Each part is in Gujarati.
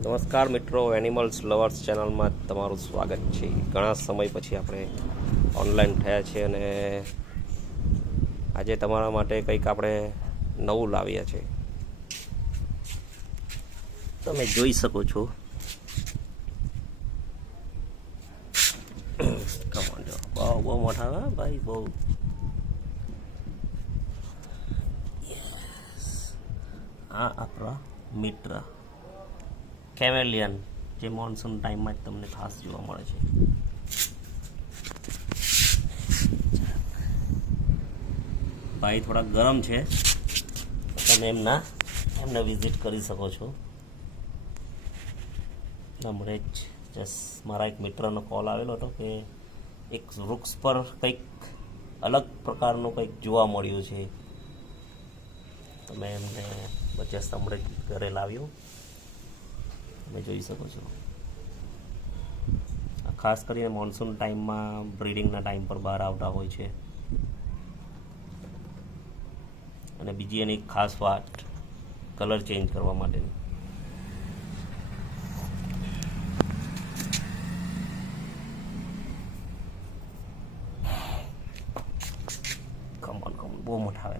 નમસ્કાર મિત્રો, એનિમલ્સ લવર્સ ચેનલમાં તમારું સ્વાગત છે. ઘણા સમય પછી આપણે ઓનલાઈન થયા છે અને આજે તમારા માટે કંઈક આપણે નવું લાવ્યા છે. તમે જોઈ શકો છો. બહુ મોટા આવે ભાઈ, બહુ. આ આપણા મિત્ર કેમેલિયન, જે મોન્સૂન ટાઈમમાં જ તમને ખાસ જોવા મળે છે. ભાઈ થોડા ગરમ છે, તમે એમને વિઝિટ કરી શકો છો. હમણે જ મારા એક મિત્રનો કોલ આવેલો હતો કે એક વૃક્ષ પર કંઈક અલગ પ્રકારનું કંઈક જોવા મળ્યું છે. તમે એમને વચ્ચે હમણે ઘરે લાવ્યો, તમે જોઈ શકો છો. ખાસ કરીને મોન્સૂન ટાઈમમાં બ્રીડિંગના ટાઈમ પર બહાર આવતા હોય છે. અને બીજી એની ખાસ વાત કલર ચેન્જ કરવા માટેની.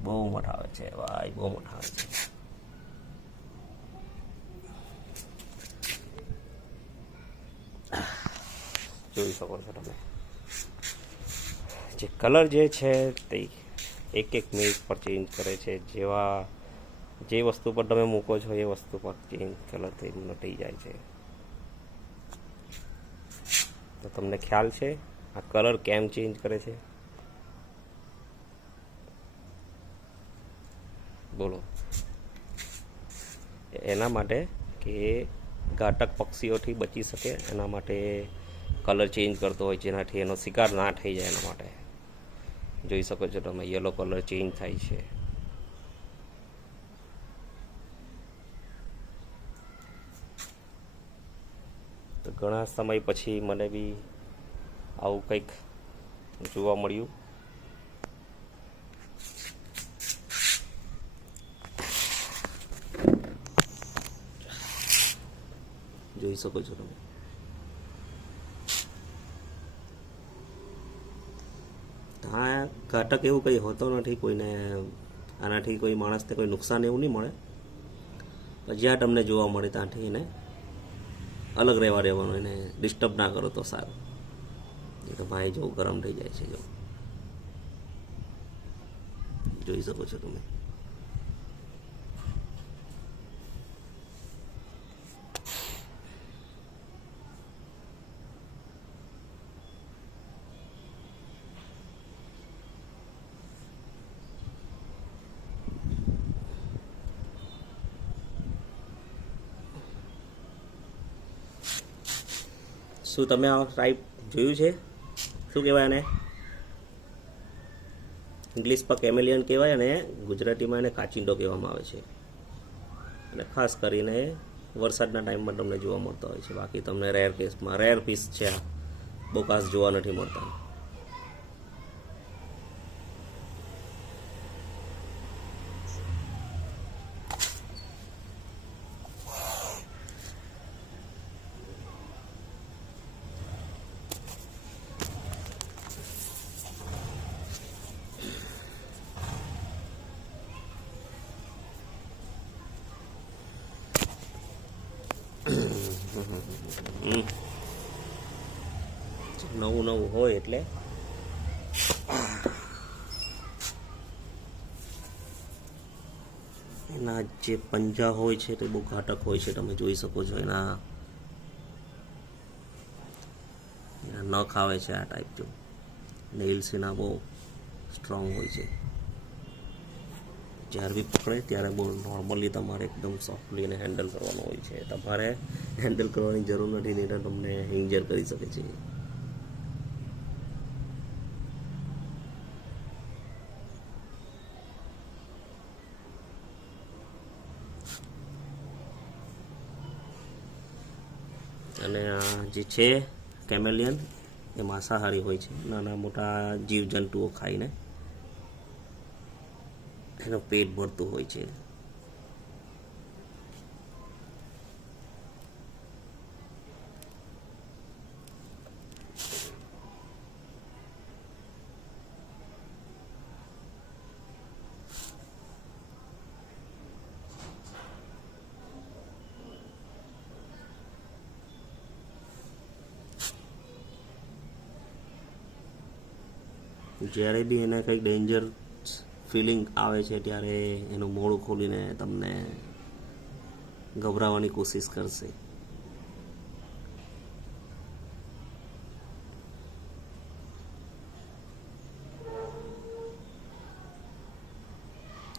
બહુ મોટા આવે છે ભાઈ, બહુ મોટા આવે છે. જોઈ શકો છો તમે. જે કલર જે છે તે એક મિનિટ પર ચેન્જ કરે છે. જે વસ્તુ પર તમે મૂકો છો એ વસ્તુ પર ચેન્જ કલર થઈ જાય છે. તો તમને ખ્યાલ છે આ કલર કેમ ચેન્જ કરે છે? બોલો. એના માટે કે ઘાતક પક્ષીઓથી બચી શકે, એના માટે કલર ચેન્જ કરતો હોય, જેનાથી એનો શિકાર ના થઈ જાય. એના માટે જોઈ શકો છો તમે, યલો કલર ચેન્જ થાય છે. તો ઘણા સમય પછી મને બી આવું કંઈક જોવા મળ્યું. જોઈ શકો છો તમે. હા, ઘાતક એવું કંઈ હોતો નથી કોઈને. આનાથી કોઈ માણસને કોઈ નુકસાન એવું નહીં મળે. જ્યાં તમને જોવા મળે ત્યાંથી એને અલગ રહેવાનું, એને ડિસ્ટર્બ ના કરો તો સારું. એ તો ભાઈ જો ગરમ થઈ જાય છે. જોઈ શકો છો તમે. શું તમે આ ટાઈપ જોયું છે? શું કહેવાય એને? ઇંગ્લિશમાં કેમેલિયન કહેવાય અને ગુજરાતીમાં એને કાચિંડો કહેવામાં આવે છે. અને ખાસ કરીને વરસાદના ટાઈમમાં તમને જોવા મળતા હોય છે. બાકી તમને રેર પીસ છે, બહુ ખાસ જોવા નથી મળતા. નવું હોય એટલે એના જે પંજા હોય છે તે બહુ ઘાતક હોય છે. તમે જોઈ શકો છો. એના નખ આવે છે આ ટાઈપ. જો નેલ્સ એના બહુ સ્ટ્રોંગ હોય છે. જ્યારે બી પકડે ત્યારે બહુ નોર્મલી તમારે એકદમ સોફ્ટલી એને હેન્ડલ કરવાનું હોય છે. તમારે હેન્ડલ કરવાની જરૂર નથી, નહીં તો તમને ઇન્જર કરી શકે છે. અને આ જે છે કેમેલિયન, એ માંસાહારી હોય છે. નાના મોટા જીવજંતુઓ ખાઈને એનું પેટ ભરતું હોય છે. જ્યારે બી એને કંઈક ડેન્જર ફિલિંગ આવે છે ત્યારે એનું મોઢું ખોલીને તમને ગભરાવાની કોશિશ કરશે.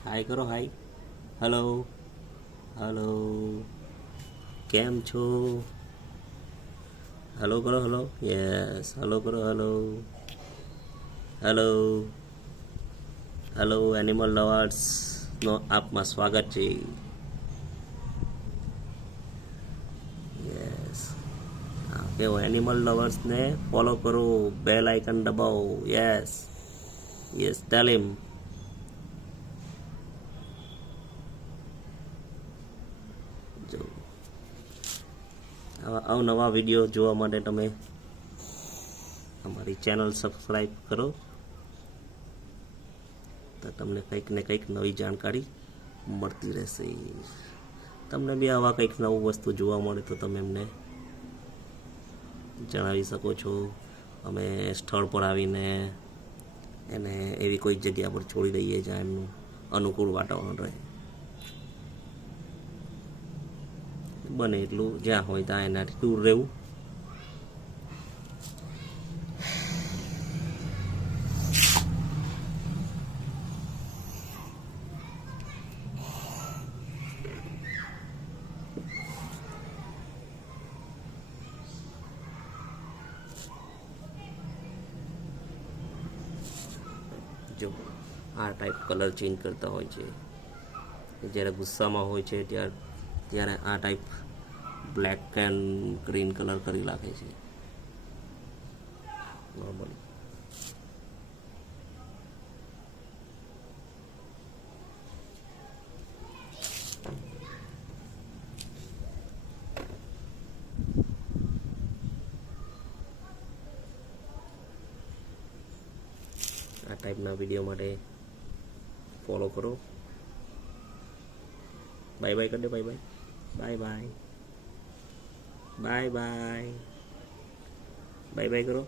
હાય કરો, હાય. હલો હલો, કેમ છો? હલો કરો, હલો. યસ, હલો કરો, હલો હલો હલો. એનિમલ લવર્સનો આપમાં સ્વાગત છે. યસ, કેવો એનિમલ લવર્સને ફોલો કરો, બેલ આઇકન દબાવો. યસ યસ, ટેલ હિમ. જો આવા અવનવા વિડીયો જોવા માટે તમે અમારી ચેનલ સબસ્ક્રાઈબ કરો, તો તમને કંઈક ને કંઈક નવી જાણકારી મળતી રહેશે. તમને બી આવા કંઈક નવું વસ્તુ જોવા મળે તો તમે એમને જણાવી શકો છો. અમે સ્થળ પર આવીને એને એવી કોઈ જગ્યા પર છોડી દઈએ જ્યાં એમનું અનુકૂળ વાતાવરણ રહે. બને એટલું જ્યાં હોય ત્યાં એનાથી દૂર રહેવું. જો આ ટાઈપ કલર ચેન્જ કરતા હોય છે. જ્યારે ગુસ્સામાં હોય છે ત્યારે આ type black and green colour કરી નાખે છે નોર્મલી. આ ટાઈપના વિડીયો માટે ફોલો કરો. બાય બાય કરી દે, bye bye, bye bye, bye bye, bye bye કરો,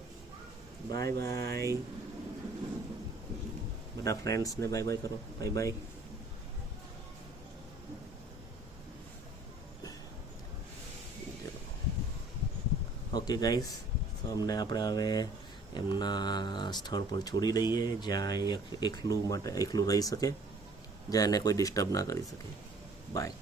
બાય બાય. બધા ફ્રેન્ડ્સને બાય બાય કરો, બાય બાય. ઓકે ગાઈસ, તો અમને આપણે હવે એમના સ્થળ પર છોડી દઈએ જ્યાં એ એકલું રહી શકે, જ્યાં એને કોઈ ડિસ્ટર્બ ના કરી શકે. બાય.